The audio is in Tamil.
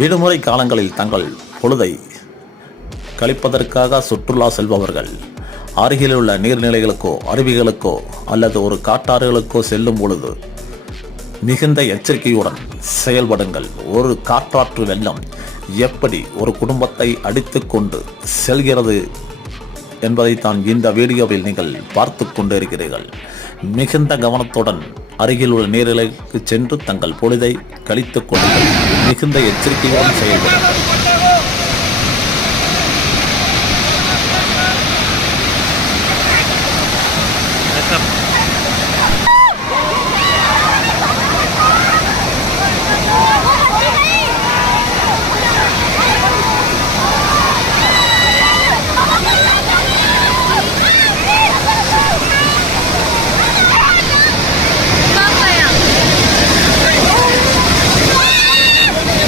விடுமுறை காலங்களில் தங்கள் பொழுதை கழிப்பதற்காக சுற்றுலா செல்பவர்கள் அருகிலுள்ள நீர்நிலைகளுக்கோ அருவிகளுக்கோ அல்லது ஒரு காட்டாறுகளுக்கோ செல்லும் பொழுது மிகுந்த எச்சரிக்கையுடன் செயல்படுங்கள். ஒரு காற்றாற்று வெள்ளம் எப்படி ஒரு குடும்பத்தை அடித்து கொண்டு செல்கிறது என்பதைத்தான் இந்த வீடியோவில் நீங்கள் பார்த்து கொண்டிருக்கிறீர்கள். மிகுந்த கவனத்துடன் அருகில் உள்ள நீர்நிலைக்கு சென்று தங்கள் பொழுதை கழித்துக் கொள்ளுங்கள். மிகுந்த எச்சரிக்கையுடன் செயல்படுங்கள்.